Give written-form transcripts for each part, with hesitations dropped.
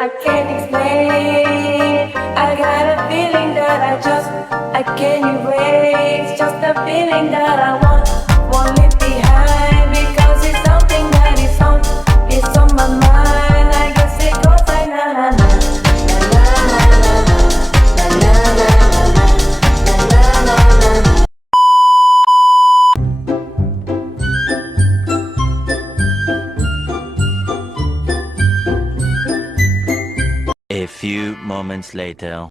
I can't explain. I got a feeling that I can't erase. Just a feeling that I won't leave behind because it's something that it's on my mind. I guess it goes like na na na na na na na na na na na na. A few moments later.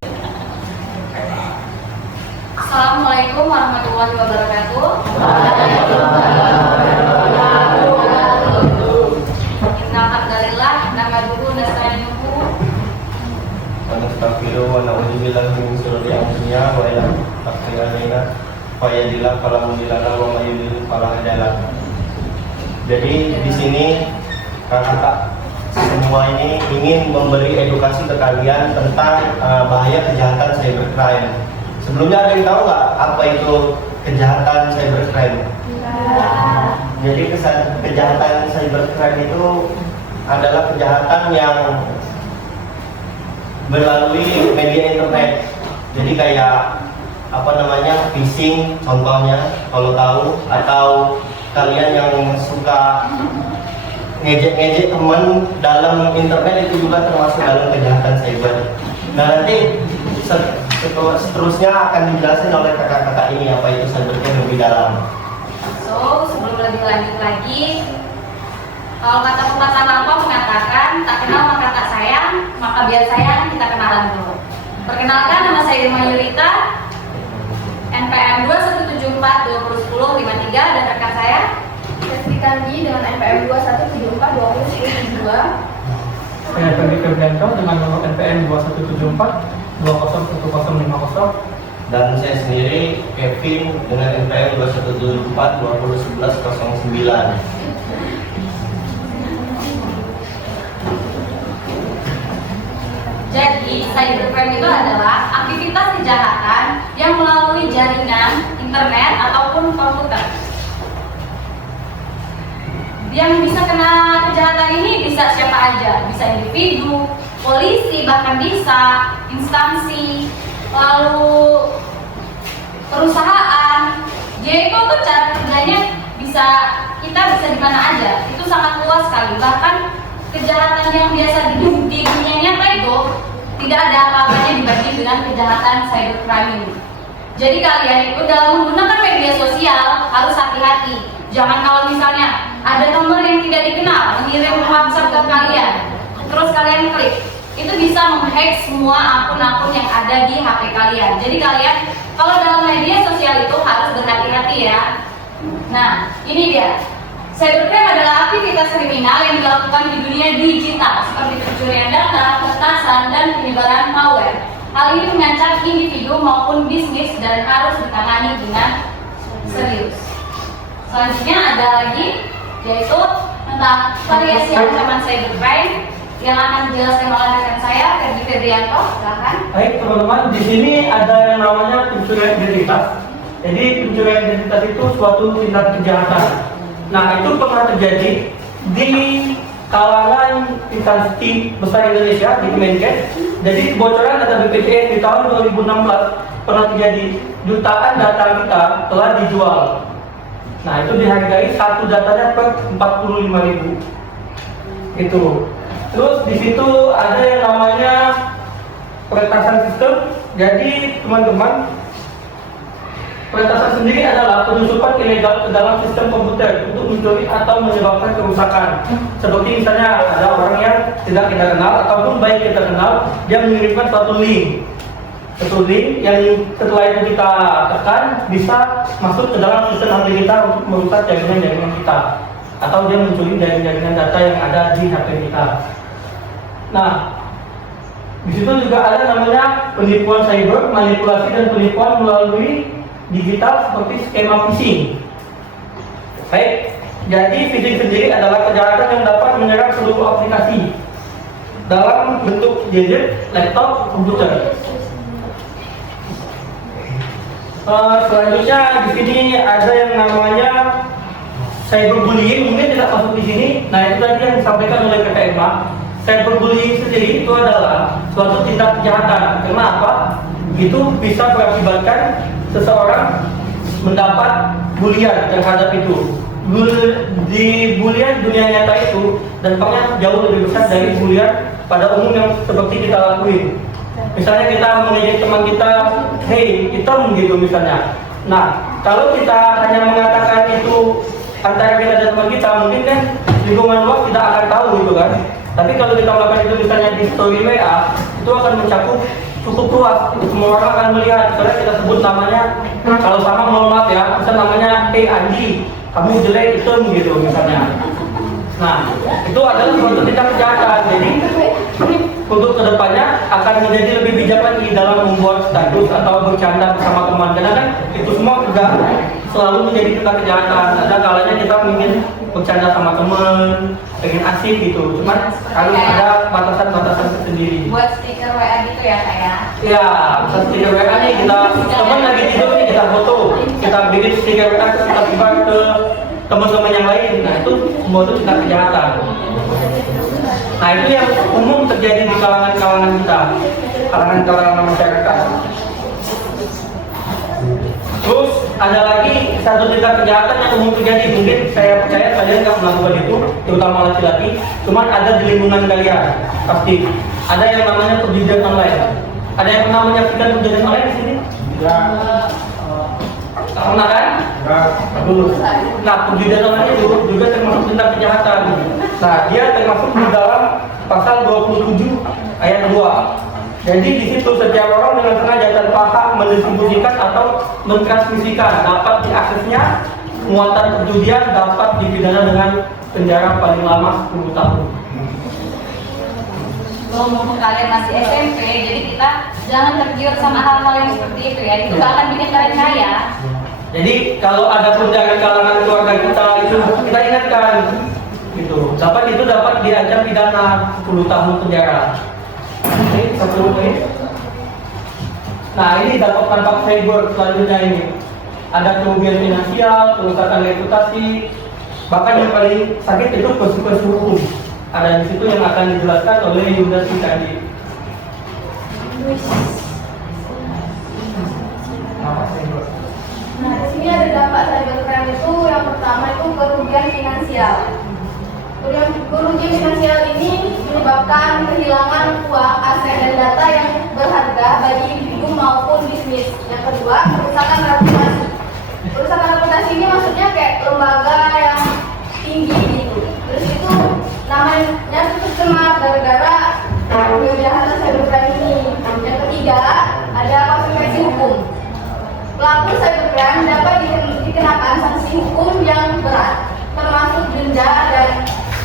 Assalamualaikum warahmatullahi wabarakatuh. Innalhamdalillah nahmaduhu wa nasta'inuhu Anastaghfiru wa na'udzubillahi min syururi anfusina wa ila taqsirina fa yadillah fala mudilla lahu wa may yudlil fala hadiya lahu. Jadi di sini kakak semua ini ingin memberi edukasi ke kalian tentang bahaya kejahatan cybercrime. Sebelumnya ada yang tahu nggak apa itu kejahatan cybercrime? Jadi kejahatan cybercrime itu adalah kejahatan yang melalui media internet. Jadi kayak apa namanya, phishing contohnya kalau tahu, atau kalian yang suka ngejek-ngejek teman dalam internet itu juga termasuk dalam kejahatan cyber. Nah, nanti seterusnya akan dijelasin oleh kakak-kakak ini apa itu cybercrime lebih dalam. So, sebelum lebih lanjut lagi, kalau kata pepatah lampau mengatakan tak kenal maka tak sayang, maka biar sayang kita kenalan dulu. Perkenalkan, nama saya Irma Yulita, NPM 2174201053, dan rekan saya Rizky Kandi dengan NPM 21742072. Saya Ferdi Febrianto dengan nomor NPM 2174201050. Dan saya sendiri Kevin dengan NPM 2174201109. Jadi, cybercrime itu adalah aktivitas kejahatan yang melalui jaringan, internet, ataupun komputer. Yang bisa kena kejahatan ini bisa siapa aja, bisa individu, polisi, bahkan bisa instansi, lalu perusahaan. Jadi itu tuh cara kerjanya kita bisa di mana aja. Itu sangat luas sekali. Bahkan kejahatan yang biasa di dunia nyata itu tidak ada apa-apanya dibanding dengan kejahatan cybercrime ini. Jadi kalian itu dalam menggunakan media sosial harus hati-hati. Jangan kalau misalnya ada nomor yang tidak dikenal mengirim WhatsApp ke kalian, terus kalian klik, itu bisa menghack semua akun-akun yang ada di HP kalian. Jadi kalian kalau dalam media sosial itu harus berhati-hati ya. Nah, ini dia. Cybercrime adalah aktivitas kriminal yang dilakukan di dunia digital seperti pencurian data, peretasan, dan penyebaran malware. Hal ini mengancam individu maupun bisnis dan harus ditangani dengan serius. Selanjutnya ada lagi, yaitu tentang variasi ancaman cybercrime yang akan dijelaskan oleh rekan saya, Ferdi Febrianto. Silakan. Baik teman-teman, di sini ada yang namanya pencurian identitas. Jadi pencurian identitas itu suatu tindak kejahatan. Nah, itu pernah terjadi di kalangan instansi besar Indonesia di Kemenkes. Jadi kebocoran data BPJS di tahun 2016 pernah terjadi. Jutaan data kita telah dijual. Nah, itu dihargai satu datanya per 45.000. Itu. Terus di situ ada yang namanya peretasan sistem. Jadi teman-teman, peretasan sendiri adalah penyusupan ilegal ke dalam sistem komputer untuk mencuri atau menyebabkan kerusakan. Seperti misalnya ada orang yang tidak kita kenal ataupun baik kita kenal, dia mengirimkan suatu link yang setelah itu kita tekan bisa masuk ke dalam sistem HP kita untuk merusak jaringan-jaringan kita, atau dia mencuri jaringan data yang ada di HP kita. Nah, di situ juga ada namanya penipuan cyber, manipulasi dan penipuan melalui digital seperti skema phishing. Baik, jadi phishing sendiri adalah kejahatan yang dapat menyerang seluruh aplikasi dalam bentuk gadget, laptop, komputer. Selanjutnya di sini ada yang namanya cyberbullying, mungkin tidak masuk di sini. Nah, itu tadi yang disampaikan oleh Kakak Emma. cyberbullying sendiri itu adalah suatu tindak kejahatan. Kenapa? Itu bisa berakibatkan seseorang mendapat bulian terhadap itu. Di bulian dunia nyata itu dampaknya jauh lebih besar dari bulian pada umum yang seperti kita lakuin. Misalnya kita mengejek teman kita, hey hitam gitu misalnya. Nah, kalau kita hanya mengatakan itu antara kita dan teman kita, mungkin kan lingkungan luar tidak akan tahu gitu kan. Tapi kalau kita melakukan itu misalnya di story WA, itu akan mencakup cukup luas. Semua orang akan melihat. Misalnya kita sebut namanya, kalau sama mohon maaf ya, misalnya namanya Andi, kamu jelek hitam gitu misalnya. Nah, itu adalah suatu tindak kejahatan. Jadi untuk kedepannya akan menjadi lebih bijak lagi dalam membuat status atau bercanda bersama teman. Karena kan itu semua juga selalu menjadi tindak kejahatan. Ada kalanya kita ingin bercanda sama teman, pengen asik gitu. Cuman kalau ada batasan-batasan tersendiri. Buat stiker WA gitu ya kayak. Ya, bisa stiker WA nih kita teman lagi tidur nih kita foto, kita bikin stiker WA terus kita sebar ke teman-teman yang lain. Nah itu semua itu tindak kejahatan. Nah itu yang umum terjadi di kalangan-kalangan kita, kalangan-kalangan masyarakat. Terus ada lagi satu tindak kejahatan yang umum terjadi, mungkin saya percaya kalian nggak melakukan itu, terutama laki-laki. Cuman ada di lingkungan kalian, pasti. Ada yang namanya perjudian online. Ada yang pernah menyaksikan perjudian online di sini? Ya. Pernah kan? Nah, perjudian online itu juga termasuk tindak kejahatan. Nah, dia termasuk di dalam pasal 27 ayat 2. Jadi di situ setiap orang dengan sengaja tanpa hak mendistribusikan atau mentransmisikan dapat diaksesnya muatan perjudian dapat dipidana dengan penjara paling lama 10 tahun. Ngomong kalian masih SMP, jadi kita jangan tergiur sama hal-hal yang seperti itu ya. Itu gak akan bikin kalian kaya. Jadi kalau ada pun dari kalangan keluarga kita itu kita ingatkan gitu. Itu dapat diancam pidana 10 tahun penjara. Oke, 10 menit. Nah, ini dapat dampak cyber selanjutnya ini. Ada kerugian finansial, kerusakan reputasi, bahkan yang paling sakit itu konsekuensi hukum. Ada di situ yang akan dijelaskan oleh Yunda tadi. Apa cyber? Nah, di sini ada dampak cybercrime itu yang pertama itu kerugian finansial. Kerugian finansial ini menyebabkan kehilangan uang, aset dan data yang berharga bagi individu maupun bisnis. Yang kedua, kerusakan reputasi. Kerusakan reputasi ini maksudnya kayak lembaga yang tinggi gitu. Terus itu namanya tercemar gara-gara kejahatan cybercrime ini. Yang ketiga, ada konsekuensi hukum. Pelaku cybercrime dapat dikenakan sanksi hukum yang berat, termasuk denda dan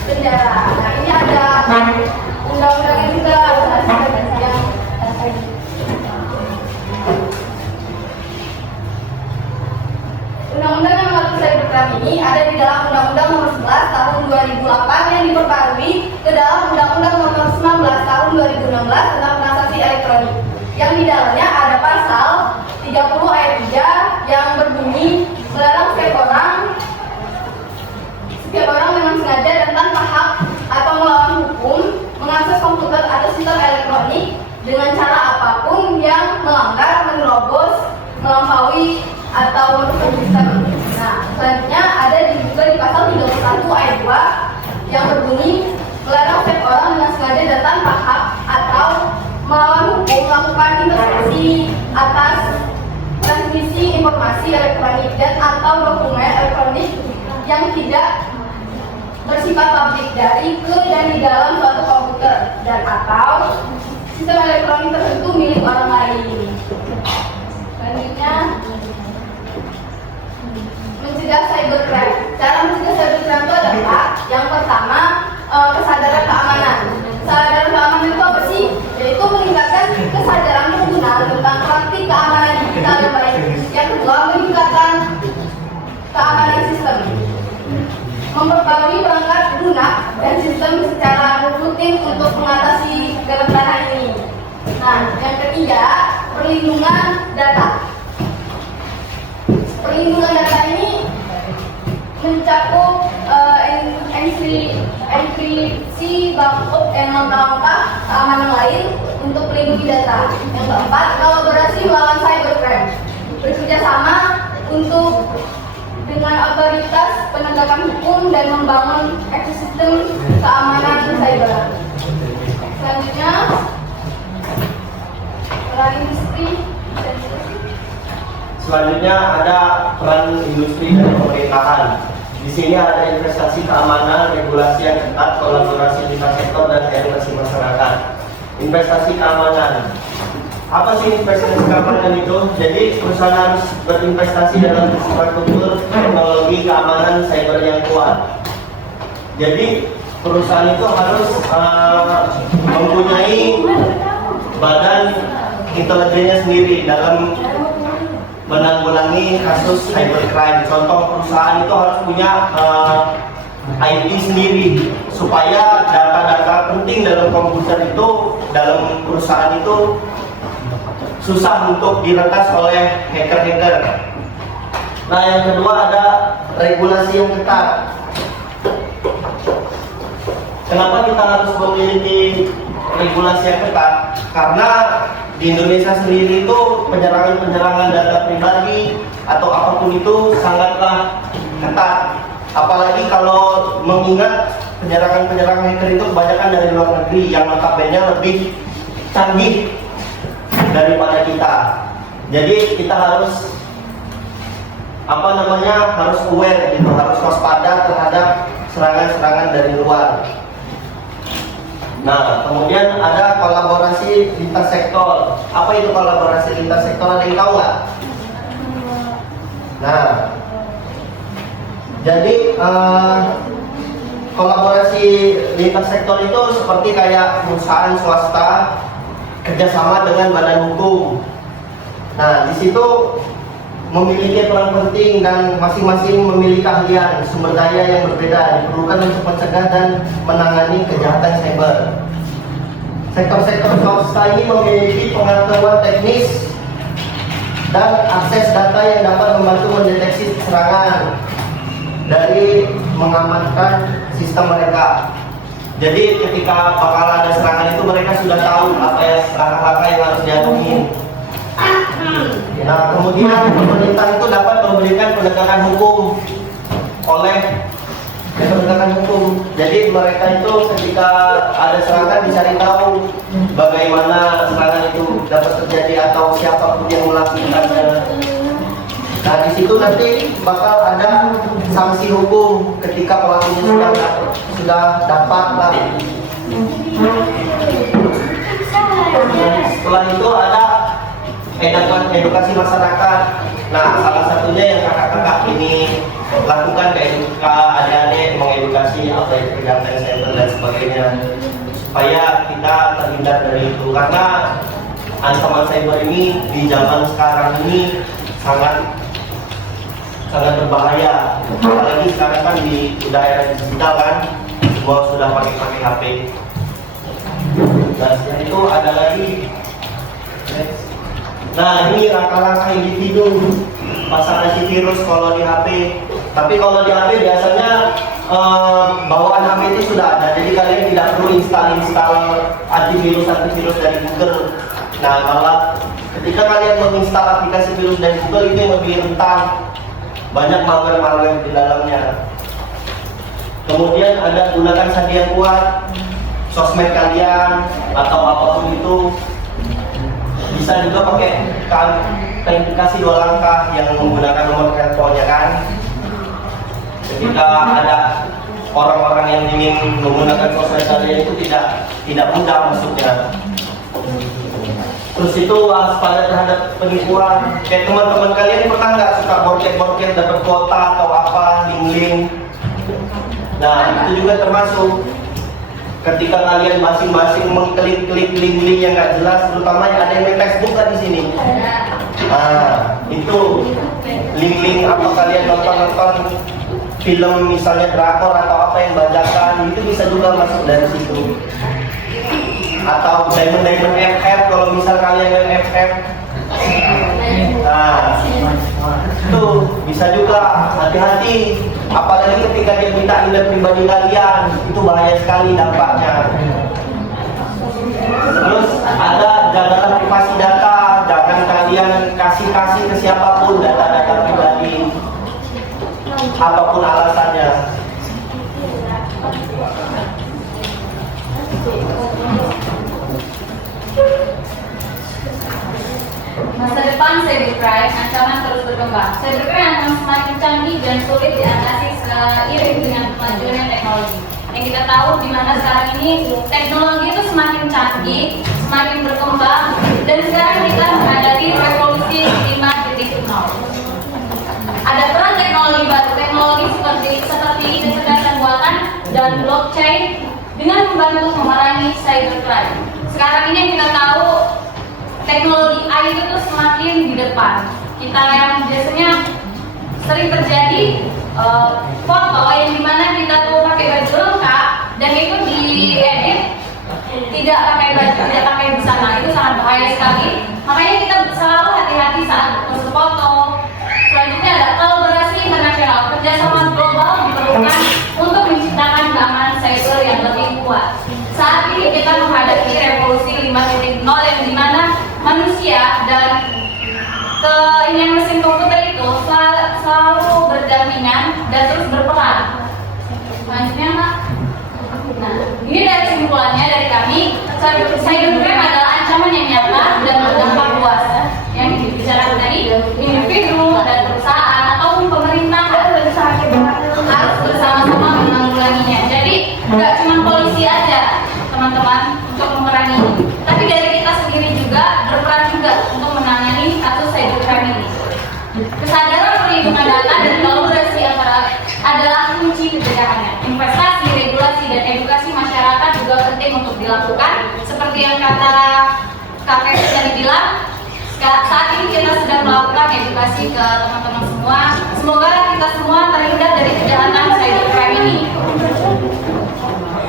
penjara. Nah ini ada undang-undangnya juga, yang undang-undang yang mengatur cybercrime ini ada di dalam Undang-Undang Nomor 11 Tahun 2008 yang diperbarui ke dalam Undang-Undang Nomor 19 Tahun 2016 tentang transaksi elektronik. Yang di dalamnya ada pasal 30 ayat 3 yang berbunyi melarang setiap orang dengan sengaja dan tanpa hak atau melawan hukum mengakses komputer atau sistem elektronik dengan cara apapun yang melanggar, menerobos, melampaui atau merusak sistem. Nah, selanjutnya ada juga di pasal 31 ayat 2 yang berbunyi melarang setiap orang dengan sengaja dan tanpa hak atau melawan hukum melakukan intervensi atas transmisi informasi elektronik dan atau dokumen elektronik yang tidak bersifat publik dari ke dan di dalam suatu komputer dan atau sistem elektronik tertentu milik orang lain. Selanjutnya, mencegah cybercrime. Cara mencegah cybercrime itu adalah yang pertama kesadaran keamanan. Kesadaran keamanan itu apa sih? Yaitu meningkatkan kesadaran pengguna tentang praktik keamanan digital yang baik. Yang kedua, meningkatkan keamanan sistem. Memperbarui perangkat lunak dan sistem secara rutin untuk mengatasi kerentanan ini. Nah, yang ketiga, perlindungan data. Perlindungan data ini mencakup enkripsi, backup, dan langkah keamanan lain untuk melindungi data. Yang keempat, kolaborasi melawan cybercrime. Bekerja sama untuk dengan otoritas penegakan hukum dan membangun ekosistem keamanan cyber. Selanjutnya, peran industri. Selanjutnya ada peran industri dan pemerintahan. Di sini ada investasi keamanan, regulasi yang ketat, kolaborasi lintas sektor dan edukasi masyarakat. Investasi keamanan. Apa sih investasi keamanan itu? Jadi perusahaan harus berinvestasi dalam infrastruktur teknologi keamanan cyber yang kuat. Jadi perusahaan itu harus mempunyai badan intelijennya sendiri dalam menanggulangi kasus cybercrime. Contoh perusahaan itu harus punya IT sendiri supaya data-data penting dalam komputer itu, dalam perusahaan itu susah untuk diretas oleh hacker-hacker. Nah, yang kedua ada regulasi yang ketat. Kenapa kita harus memiliki regulasi yang ketat? Karena di Indonesia sendiri itu penyerangan data pribadi atau apapun itu sangatlah ketat. Apalagi kalau mengingat penyerangan hacker itu kebanyakan dari luar negeri yang notabene lebih canggih daripada kita. Jadi kita harus harus aware gitu, harus waspada terhadap serangan-serangan dari luar. Nah, kemudian ada kolaborasi lintas sektor. Apa itu kolaborasi lintas sektor? Ada yang tahu nggak? Nah, jadi kolaborasi lintas sektor itu seperti kayak perusahaan swasta kerjasama dengan badan hukum. Nah, di situ memiliki peran penting dan masing-masing memiliki keahlian, sumber daya yang berbeda diperlukan untuk mencegah dan menangani kejahatan cyber. Sektor-sektor swasta ini memiliki pengetahuan teknis dan akses data yang dapat membantu mendeteksi serangan dari mengamankan sistem mereka. Jadi ketika bakal ada serangan itu mereka sudah tahu apa ya langkah-langkah yang harus diambil. Nah, kemudian pemerintah itu dapat memberikan penegakan hukum oleh penegakan hukum. Jadi mereka itu ketika ada serangan dicari tahu bagaimana serangan itu dapat terjadi atau siapapun yang melakukannya. Nah, di situ nanti bakal ada sanksi hukum ketika pelakunya sudah dapat lah. Setelah itu ada edukasi masyarakat. Nah, salah satunya yang kakak-kakak ini lakukan ke adik-adik, mengedukasi apa itu kejahatan cyber dan sebagainya, supaya kita terhindar dari itu. Karena ancaman cyber ini di zaman sekarang ini sangat berbahaya. Apalagi sekarang kan di era digital kan, semua sudah pakai HP. Dan setelah itu ada lagi. Nah, ini langkah-langkah individu pasang antivirus kalau di HP. Tapi kalau di HP biasanya bawaan HP itu sudah ada, jadi kalian tidak perlu install antivirus dari Google. Nah, malah ketika kalian menginstal aplikasi virus dari Google itu yang lebih rentan, banyak malware di dalamnya. Kemudian ada gunakan sandi yang kuat, sosmed kalian atau apapun itu. Bisa juga pakai verifikasi 2 langkah yang menggunakan nomor teleponnya kan. Ketika ada orang-orang yang ingin menggunakan sosmed kalian itu tidak mudah masuknya. Terus itu waspada terhadap penipuan. Kayak teman-teman kalian pernah nggak suka borket dapat kuota atau apa, link-link. Nah, itu juga termasuk. Ketika kalian masing-masing mengklik-klik link-link yang nggak jelas, terutama ada yang main Facebook kan di sini. Nah, itu link-link apa kalian nonton film misalnya drakor atau apa yang bajakan, itu bisa juga masuk dari situ. Atau diamond FF kalau misal kalian yang FF. Nah, itu bisa juga, hati-hati. Apalagi ketika dia minta email pribadi kalian, itu bahaya sekali dampaknya. tentang cybercrime, ancaman terus berkembang. Cybercrime akan semakin canggih dan sulit diatasi seiring dengan kemajuan teknologi. Yang kita tahu di mana sekarang ini teknologi itu semakin canggih, semakin berkembang, dan sekarang kita menghadapi revolusi 5.0. Ada peran teknologi baru, teknologi seperti kecerdasan buatan dan blockchain dengan membantu memerangi cybercrime. Sekarang ini yang kita tahu teknologi AI itu tuh semakin di depan. Kita yang biasanya sering terjadi foto yang dimana kita tuh pakai baju lengkap dan itu diedit tidak pakai baju, tidak pakai busana, itu sangat bahaya sekali. Makanya kita selalu hati-hati saat foto. Selanjutnya ada kolaborasi internasional, kerjasama global diperlukan untuk menciptakan keamanan cyber yang lebih kuat. Saat ini kita menghadapi revolusi 5.0 yang dimana manusia dan keinginan mesin komputer itu selalu berdampingan dan terus berperan. Selanjutnya, Pak. Nah, ini dari kesimpulannya dari kami, cybercrime adalah ancaman yang nyata dan berdampak luas. Yang dibicarakan tadi, individu dan perusahaan ataupun pemerintah harus bersama-sama menanggulanginya. Jadi, nggak cuma polisi aja, teman-teman, untuk memerangi ini. Tapi dari kita sendiri juga berperan juga untuk menangani kasus cybercrime ini. Kesadaran perlindungan data dan kolaborasi antara adalah kunci pencegahannya. Investasi, regulasi, dan edukasi masyarakat juga penting untuk dilakukan. Seperti yang kata KPP tadi bilang, saat ini kita sedang melakukan edukasi ke teman-teman semua. Semoga kita semua terhindar dari kejahatan cybercrime ini.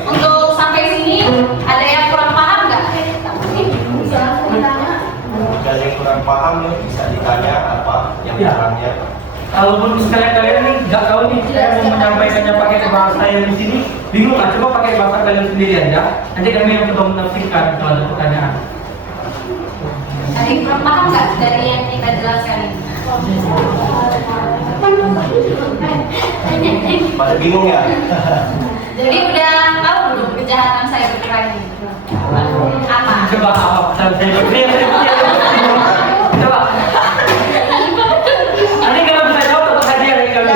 Untuk sampai sini, ada yang kurang paham nggak? Dari yang kurang paham bisa ditanya apa yang kurangnya. Kalaupun misalnya kalian nih nggak tahu nih, saya mau menyampaikannya pakai bahasa yang di sini, bingung lah, coba pakai bahasa kalian sendiri aja. Nanti kami yang coba menafsirkan kalau ada pertanyaan. Ada yang kurang paham nggak dari yang kita jelaskan ini? Pada bingung ya? Jadi udah tahu belum kejahatan cybercrime ini? Apa? Coba apa pesan saya coba. Nanti kalau bisa jawab untuk hadiah dari kami.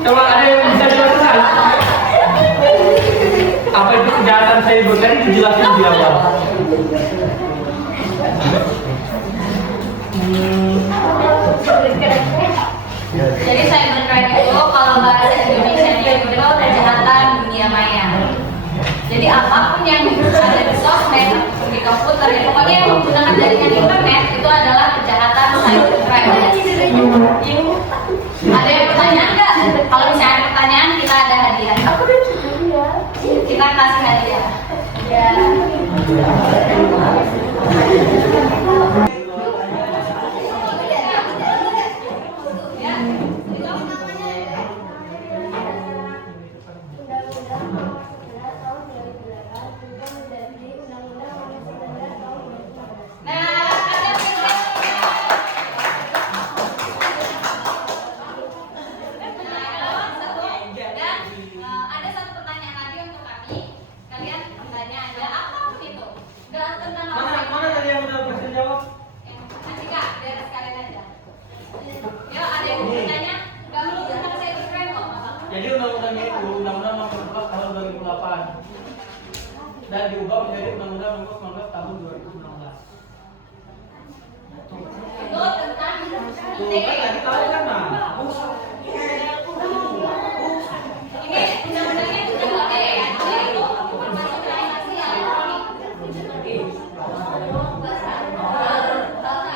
Coba ada yang bisa jelaskan? Apa itu kejahatan cybercrime? Dijelaskan di awal. Jadi cybercrime itu kalau bahasa Indonesia itu kejahatan dunia maya. Jadi apapun yang ada di sosmed, di komputer, ya pokoknya yang menggunakan jaringan internet itu adalah kejahatan cybercrime. Ada yang pertanyaan nggak? Kalau misalnya ada pertanyaan, kita ada hadiah. Kita kasih hadiah. Ya. Jadi undang-undang itu undang-undang nomor 11 tahun 2008 dan diubah menjadi undang-undang nomor 19 tahun 2016. Itu tentang Bukan lagi tahu kan nah. ini undang-undangnya sudah ada ya, yaitu informasi elektronik.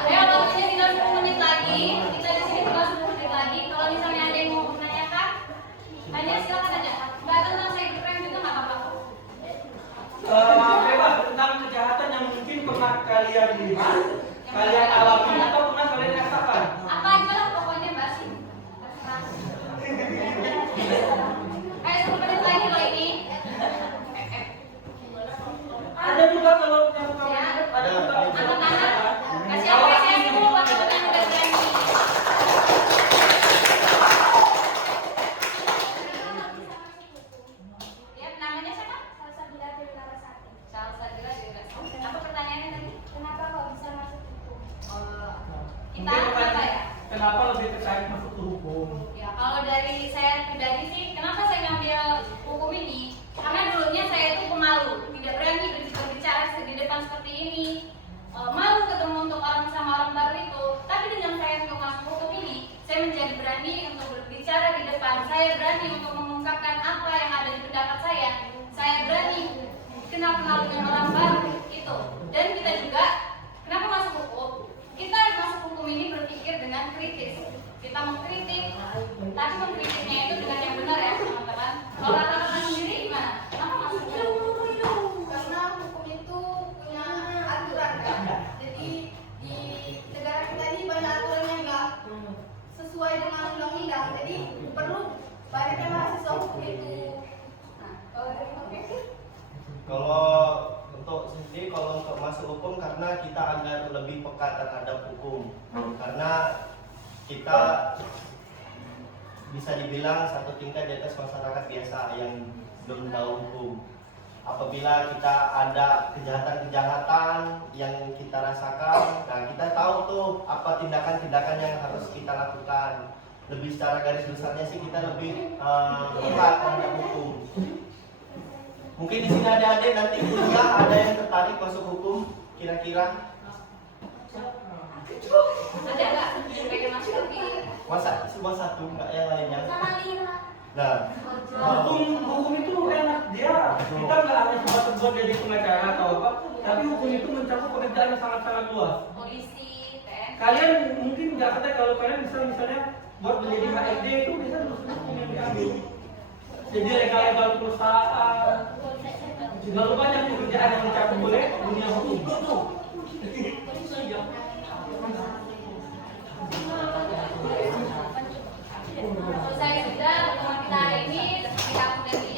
Ya, waktunya tinggal 10 menit lagi. Kita di sini tinggal 10 menit lagi. Kalau misalnya ada yang mau menanyakan, hanya silakan aja. Nggak tentang cybercrime juga nggak apa-apa. Bebas tentang kejahatan yang mungkin pernah kalian lihat, kalian alami atau pernah kalian rasakan. Apa aja lah pokoknya Mbak sih. Kalau untuk sendiri, kalau untuk masuk hukum, karena kita agak lebih peka terhadap hukum, karena kita bisa dibilang satu tingkat di atas masyarakat biasa yang belum tahu hukum. Apabila kita ada kejahatan-kejahatan yang kita rasakan, nah kita tahu tuh apa tindakan-tindakan yang harus kita lakukan. Lebih secara garis besarnya sih kita lebih peka terhadap hukum. Mungkin di sini ada adik nanti kuliah, ada yang tertarik masuk hukum kira-kira? Ada nggak pengen masuk di Masa cuma satu, nggak yang lainnya? Nah, Hukum itu enak dia. Kita nggak hanya cuma terbuat jadi pengacara atau apa, tapi hukum itu mencakup pekerjaan yang sangat-sangat luas. polisi, TNI. Kalian mungkin nggak kata kalau kalian bisa misalnya buat menjadi HRD itu bisa hukum yang diambil. Jadi legal perusahaan. Lalu banyak pekerjaan yang mencakup oleh dunia hukum. Selesai sudah pertemuan kita hari ini. Kita dari